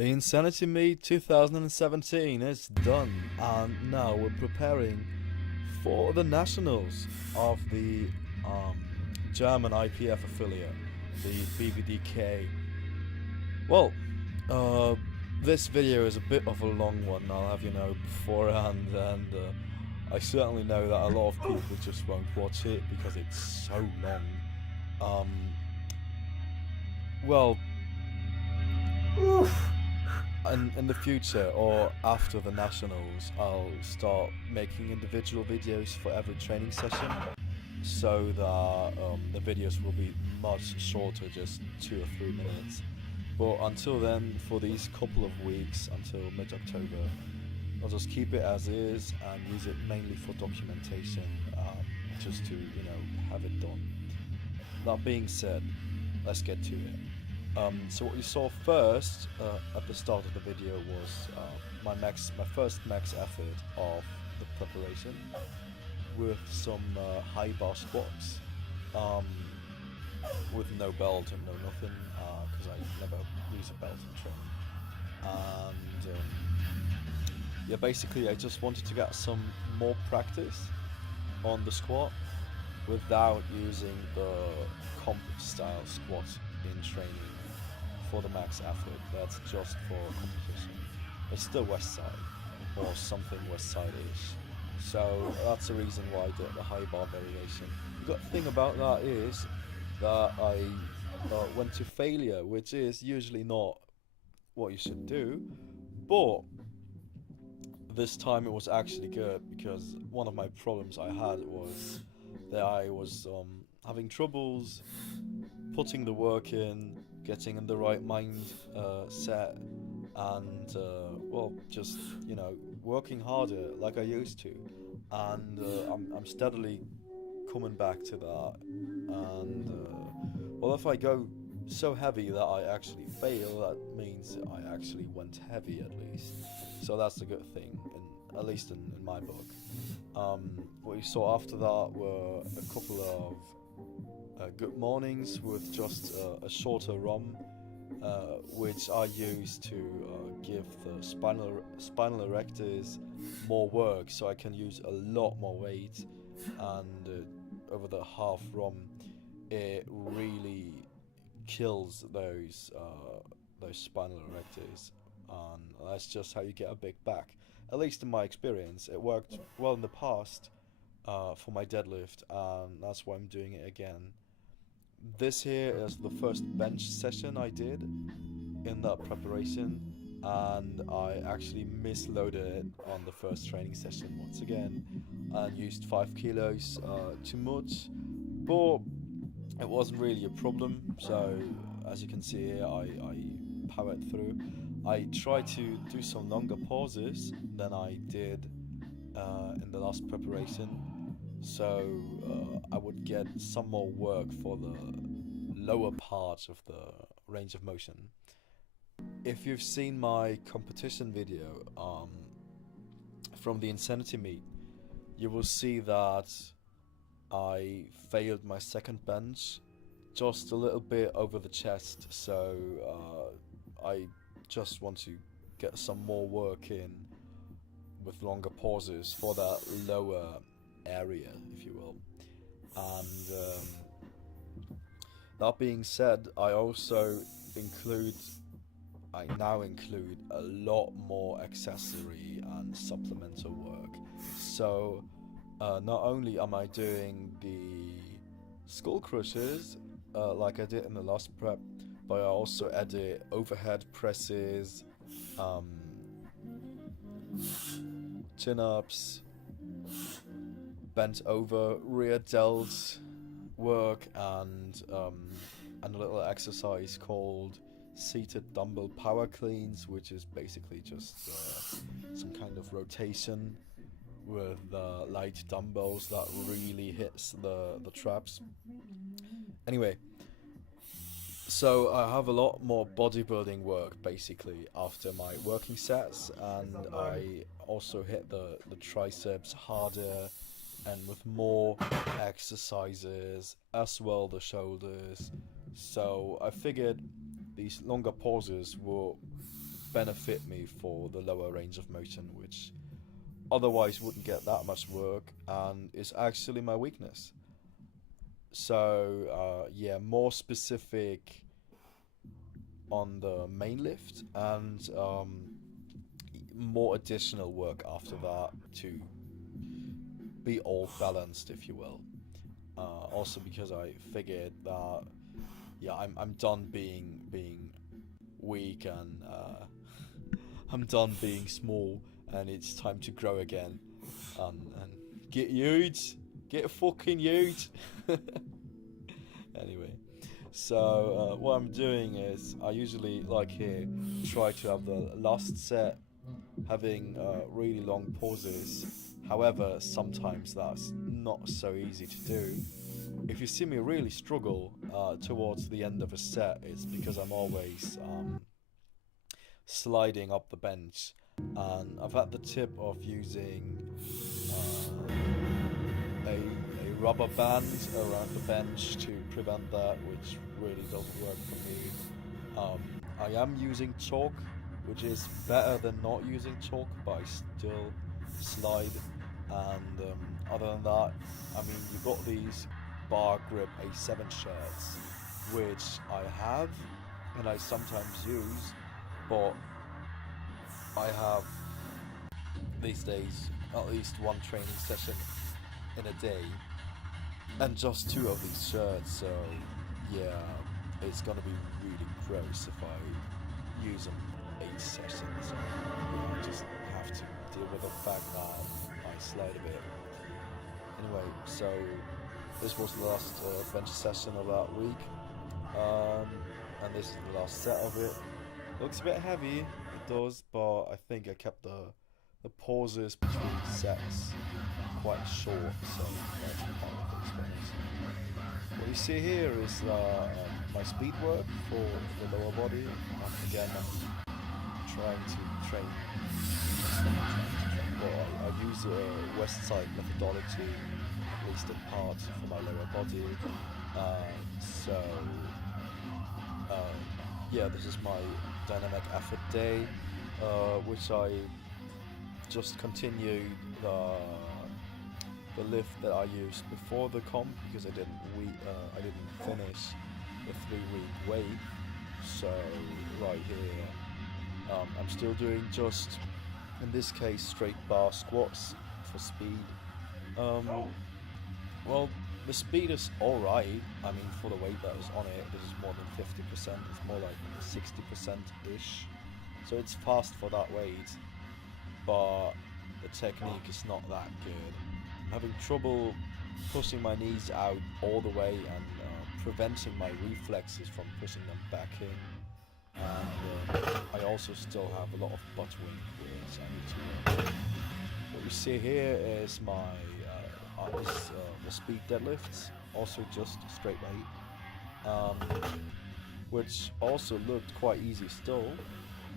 The Insanity Meet 2017 is done, and now we're preparing for the nationals of the German IPF affiliate, the BVDK. Well, uh, this video is a bit of a long one, I'll have you know beforehand, and I certainly know that a lot of people just won't watch it because it's so long. Um, well, in the future or after the nationals, I'll start making individual videos for every training session, so that the videos will be much shorter, just 2 or 3 minutes. But until then, for these couple of weeks until mid-October, I'll just keep it as is and use it mainly for documentation, just to have it done. That being said, let's get to it. So what you saw first at the start of the video was my first max effort of the preparation with some high bar squats, with no belt and no nothing, because I never use a belt in training. And yeah, basically I just wanted to get some more practice on the squat without using the comp style squat in training for the max effort. That's just for competition. It's still West Side or something West Side-ish. So that's the reason why I did the high bar variation. The good thing about that is that I went to failure, which is usually not what you should do, but this time it was actually good, because one of my problems I had was that I was having troubles putting the work in, getting in the right mind set, and well, just working harder like I used to. And I'm steadily coming back to that. And well, if I go so heavy that I actually fail, that means I actually went heavy at least. So that's a good thing, at least in my book. What you saw after that were a couple of good mornings with just a shorter ROM, which I use to give the spinal erectors more work, so I can use a lot more weight. And over the half ROM, it really kills those spinal erectors, and that's just how you get a big back. At least in my experience, it worked well in the past for my deadlift, and that's why I'm doing it again. This here is the first bench session I did in that preparation, and I actually misloaded it on the first training session once again and used 5 kilos too much, but it wasn't really a problem. So as you can see here, I powered through. I tried to do some longer pauses than I did in the last preparation, so I would get some more work for the lower part of the range of motion. If you've seen my competition video from the Insanity Meet, you will see that I failed my second bench just a little bit over the chest, so I just want to get some more work in with longer pauses for that lower area, if you will. And that being said, I now include a lot more accessory and supplemental work. So not only am I doing the skull crushers like I did in the last prep, but I also edit overhead presses, chin-ups, bent over rear delts work, and a little exercise called seated dumbbell power cleans, which is basically just some kind of rotation with light dumbbells that really hits the traps. Anyway, so I have a lot more bodybuilding work basically after my working sets, and I also hit the triceps harder and with more exercises, as well the shoulders. So I figured these longer pauses will benefit me for the lower range of motion, which otherwise wouldn't get that much work and is actually my weakness. So yeah, more specific on the main lift, and more additional work after that to be all balanced, if you will. Also because I figured that yeah, I'm done being weak, and I'm done being small, and it's time to grow again, and get huge, get fucking huge. Anyway, so what I'm doing is I usually, like here, try to have the last set having really long pauses. However, sometimes that's not so easy to do. If you see me really struggle towards the end of a set, it's because I'm always sliding up the bench, and I've had the tip of using a rubber band around the bench to prevent that, which really doesn't work for me. I am using chalk, which is better than not using chalk, but I still slide. And other than that, I mean, you've got these bar grip A7 shirts, which I have and I sometimes use, but I have these days at least one training session in a day and just two of these shirts, so yeah, it's gonna be really gross if I use them 8 sessions. Yeah, I just have to deal with the fact that I slide a bit. Anyway, so this was the last bench session of that week, and this is the last set of it. Looks a bit heavy, it does, but I think I kept the pauses between sets quite short, so that's part of the experience. What you see here is my speed work for the lower body. Again, I'm trying to train. Well, I use a West Side methodology, at least in part, for my lower body. So, yeah, this is my dynamic effort day, which I just continued the lift that I used before the comp, because I didn't finish the 3-week weight. So right here, I'm still doing just, in this case, straight bar squats for speed. Well, the speed is alright. I mean, for the weight that is on it, this is more than 50%. It's more like 60%-ish. So it's fast for that weight, but the technique is not that good. I'm having trouble pushing my knees out all the way and preventing my reflexes from pushing them back in. And I also still have a lot of butt wing, which I need to work on. What you see here is my the speed deadlifts, also just straight weight, which also looked quite easy still,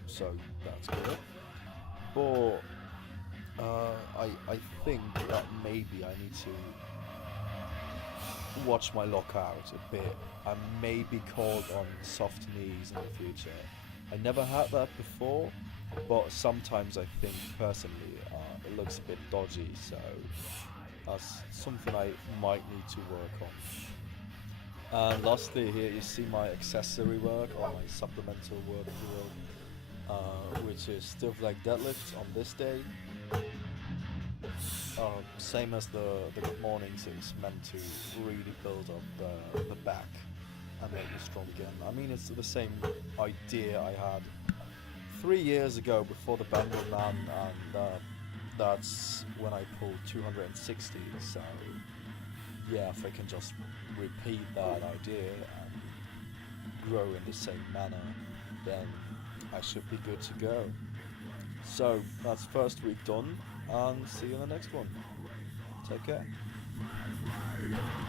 so that's good. But I think that maybe I need to watch my lockout a bit. I may be called on soft knees in the future. I never had that before, but sometimes I think personally it looks a bit dodgy, so that's something I might need to work on. And lastly, here you see my accessory work, or my supplemental work, if you will, which is stiff leg deadlifts on this day. Same as the good mornings, it's meant to really build up the back and make you strong again. I mean, it's the same idea I had 3 years ago before the Bamboo Man, and that's when I pulled 260. So yeah, if I can just repeat that idea and grow in the same manner, then I should be good to go. So that's first week done, and see you in the next one. Take care.